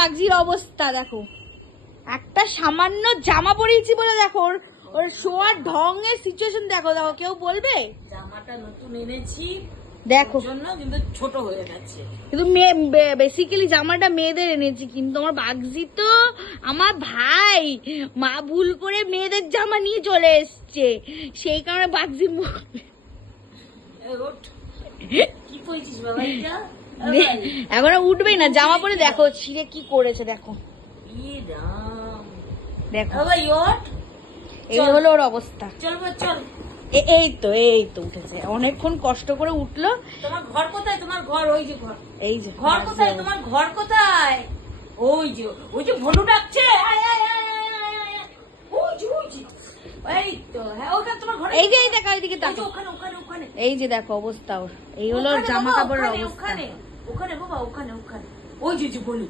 বাগজির অবস্থা দেখো। একটা সামান্য জামা পরিয়েছি বলে দেখো ওর ওর শোয়ার ঢঙের সিচুয়েশন দেখো দেখো কেউ বলবে? জামাটা নতুন এনেছি দেখো। কিন্তু ছোট হয়ে গেছে। কিন্তু বেসিক্যালি জামাটা মেয়েদের এনেছি কিন্তু আমার বাগজি তো আমার ভাই মা ভুল করে মেয়েদের জামা নিয়ে চলে এসছে। সেই কারণে বাগজি কি কইছিস বাবা এখন উঠবেই না জামা পরে দেখো ছিঁড়ে কি করেছে দেখো। দেখো। এই হলো ওর অবস্থা। এই তো এই তো উঠেছে। অনেকক্ষণ কষ্ট করে উঠল। তোমার ঘর কোথায়? তোমার ঘর ওই যে ঘর। এই যে ঘর কোথায়? তোমার ঘর কোথায়? ওই যে ওই যে ভনু ডাকছে। এই যে দেখো অবস্থা ওর। এই হলো জামা কাপড়ের অবস্থা। ওখানে বাবা ওখানে ওখানে। ওই যে যে বলি।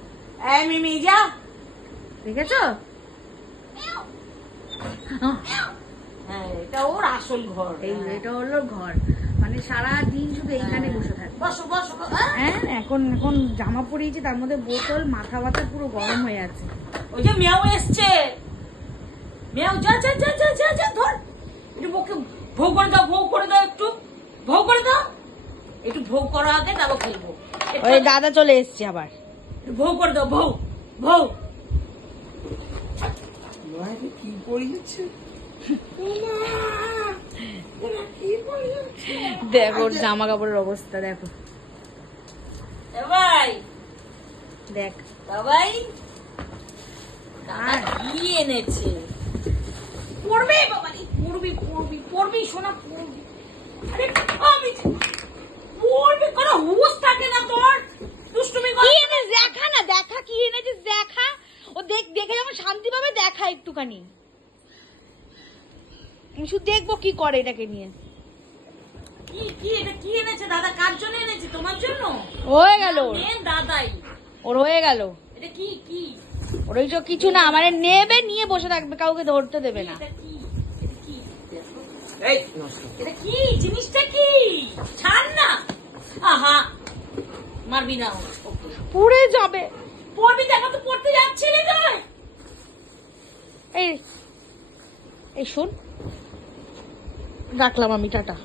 এই মিমি যা। দেখেছ? হ্যাঁ এটা ওর আসল ঘর। এই হ্যাঁ। এটা হলো ঘর। মানে সারা দিন শুধু এইখানে বসে থাকবে। বসো বসো হ্যাঁ? হ্যাঁ এখন এখন জামা পরিয়েছি তার মধ্যে বোতল মাথা ব্যথা পুরো গরম হয়ে আছে। ওই যে মেয়াও এসছে। মেয়াও যা যা যা যা যা যা ধর। একটু বকে ভোগ করে দাও ভোগ করে দাও একটু। ভোগ করে দাও। একটু ভোগ করা আগে তারপর খেলব। ওই দাদা চলে এসছে আবার। ভোগ করে দাও কি পড়িয়েছে দেখো জামা কাপড়ের অবস্থা দেখো। ভাই দেখ। বাবাই কি এনেছে? পড়বে বাবারি পড়বি পড়বি পড়বি সোনা পড়বি। আরে আমি পড়বি কোনো হুঁশ থাকে না তোর দুষ্টুমি কি কর এনেছিস দেখা না দেখা কি এনেছিস দেখা ও দেখ দেখে যেমন শান্তি পাবে দেখা একটুখানি। আমি শুধু দেখব কি করে এটাকে নিয়ে। কি কি এটা কি এনেছে দাদা? কার জন্য এনেছে? তোমার জন্য? হয়ে গেল ওর। দাদাই। ওর হয়ে গেল। এটা কি কি? ওর ওই সব কিছু না মানে নেবে নিয়ে বসে থাকবে কাউকে ধরতে দেবে না। এটা কি এটা কি? দেখো। এই নষ্ট এটা কি জিনিসটা কি? ছাড় না। আহা মারবি না। পুড়ে যাবে। পড়বি তো পড়তে তুই। এই এই শোন। রাখলাম আমি টাটা।